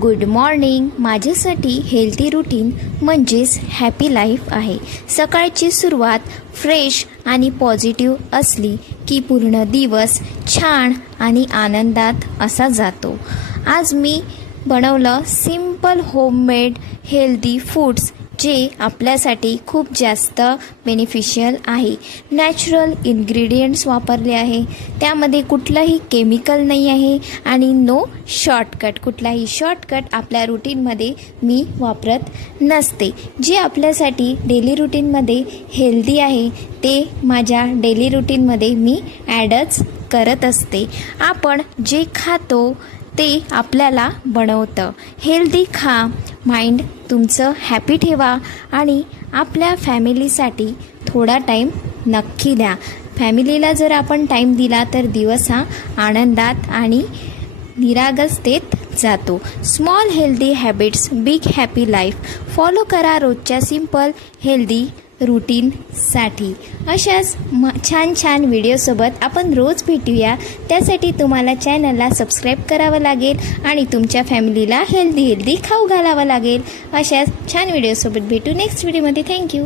Good morning. माझ्यासाठी healthy routine म्हणजेच happy life आहे. सकाळची सुरुवात फ्रेश आणि पॉझिटिव्ह असली की पूर्ण दिवस छान आणि आनंदात असा जातो. आज मी बनवलं सिंपल होममेड हेल्दी फूड्स जे आपल्यासाठी खूप जास्त बेनिफिशियल आहे. नॅचरल इन्ग्रेडियंट्स वापरले आहे, त्यामध्ये कुठलंही केमिकल नाही आहे आणि नो शॉर्टकट. कुठलाही शॉर्टकट आपल्या रूटीनमध्ये मी वापरत नसते. जे आपल्यासाठी डेली रूटीनमध्ये हेल्दी आहे ते माझ्या डेली रूटीनमध्ये मी ॲडच करत असते. आपण जे खातो ते आपल्याला बनवतं. हेल्दी खा, माइंड तुमचं हॅपी ठेवा आणि आपल्या फॅमिलीसाठी थोडा टाईम नक्की द्या. फॅमिलीला जर आपण टाईम दिला तर दिवस हा आनंदात आणि निरागसतेत जातो. Small healthy habits big happy life follow करा रोजच्या सिंपल हेल्दी रूटीनसाठी. अशाच छान छान व्हिडिओसोबत आपण रोज भेटूया. त्यासाठी तुम्हाला चॅनलला सबस्क्राईब करावं लागेल आणि तुमच्या फॅमिलीला हेल्दी खाऊ घालावं लागेल. अशाच छान व्हिडिओसोबत भेटू नेक्स्ट व्हिडिओमध्ये. थँक्यू.